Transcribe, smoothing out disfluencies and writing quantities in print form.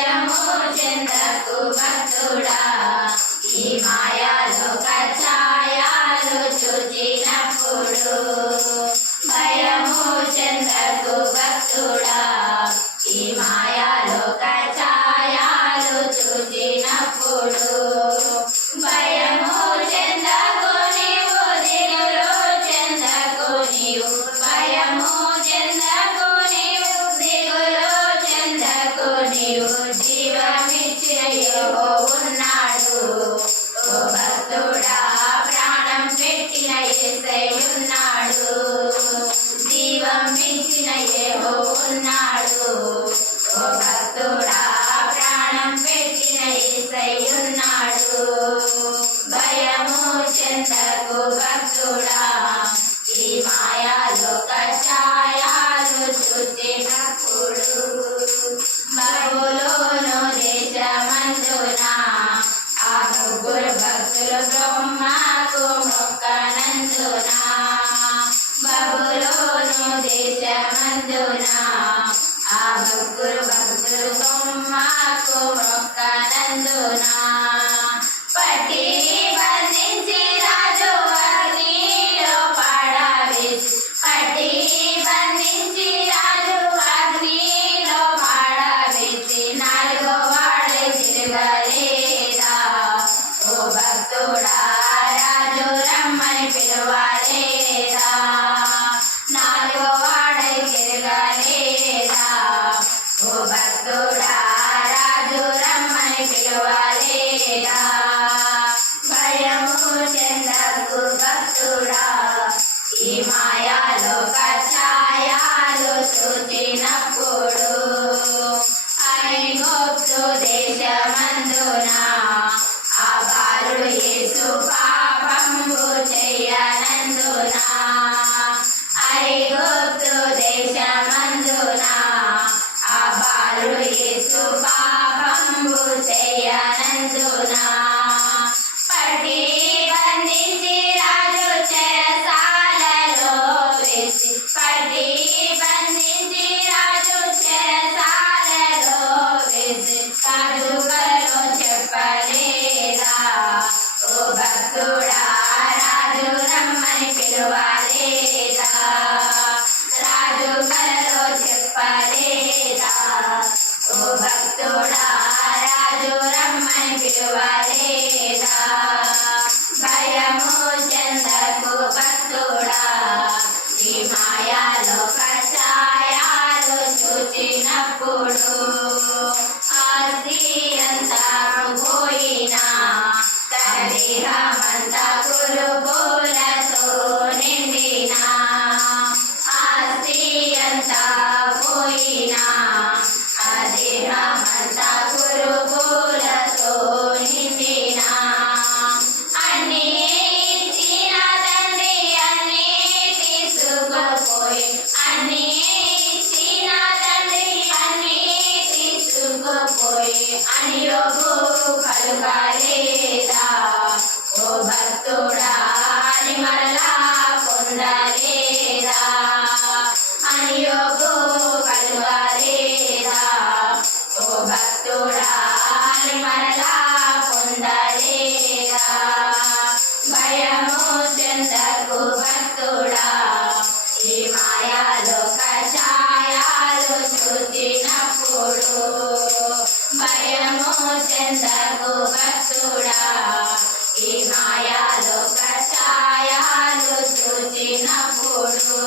భయము చెందకు భక్తుడా, ఈ మాయాలోక ఛాయలు చూచినప్పుడు. భయము చెందకు భక్తుడా, ఈ మాయాలోక ఛాయలు చూచినప్పుడు. భయము చెందకు నీవు, దిగులు చెందకు నీవు. భయము చెందకు నీవు, దిగులు చెందకు నీవు. జీవమిచ్చిన యెహోవా ఉన్నాడు. ఓ భక్తుడా, ప్రాణం పెట్టిన యేసయ్య ఉన్నాడు. జీవం ఇచ్చిన యెహోవా ఉన్నాడు. ఓ భక్తుడా, ప్రాణం పెట్టిన యేసయ్య ఉన్నాడు. భయము చెందకు భక్తుడా, ఈ మాయాలోక ఛాయలు చూచినప్పుడు. బబులోను దేశమందున ఆ ముగ్గురు భక్తులు బ్రహ్మకు మొక్కనందున. బబులోను దేశమందున ఆ ముగ్గురు భక్తులు బ్రహ్మకు మొక్కనందున. పట్టి బంధించి రాజు అగ్నిలో పడవేసి. పట్టి బంధించి రాజు అగ్నిలో పడవేసి. నాలుగో వాడే తిరగలేదా? ఓ భక్తుడా, రాజు రమ్మని పిలువలేదా? నాలుగో వాడే తిరగలేదా? ఓ భక్తుడా, రాజు రమ్మని పిలువలేదా? భయము చెందకు భక్తుడా, ఈ మాయాలోక ఛాయలు చూచినప్పుడు. ఐగుప్తు దేశమందున ఆ బాలుడు యేసు పాపంబు చేయనందున. ఐగుప్తు దేశమందున ఆ బాలుడు యేసు పాపంబు చేయనందున. పట్టి బంధించి రాజు చెరసాలలో వేసి. పట్టి బంధించి రాజు చెరసాలలో వేసి. రాజు కలలో చెప్పలేదా? ఓ భక్తుడా, రాజు రమ్మని పిలువలేదా? రాజు కలలో చెప్పలేదా? ఓ భక్తుడా, రాజు రమ్మని పిలువలేదా? భయము చెందకు భక్తుడా, ఈ మాయాలోక ఛాయలు చూచినప్పుడు. ఆస్తి అంతా పోయినా, తన దేహమంతా కురుపులతో నిండినా. ఆస్తి అంతా పోయినా, ఆ దేహమంతా కురుపులతో నిండినా. అన్నీ ఇచ్చిన తండ్రి అన్నీ తీసుకుపోయి. అన్నీ ఇచ్చిన తండ్రి అన్నీ తీసుకుపోయి. అనియోగు పలుకలేదా? ఓ భక్తుడా, అని మరలా పొందలేదా? అనియోగు పలుకలేదా? ఓ భక్తుడా, అని మరలా పొందలేదా? భయము చెందకు భక్తుడా, ఈ మాయాలోక ఛాయలు చూచినప్పుడు. భయము చెందకు భక్తుడా, ఈ మాయాలోక ఛాయలు చూచినప్పుడు.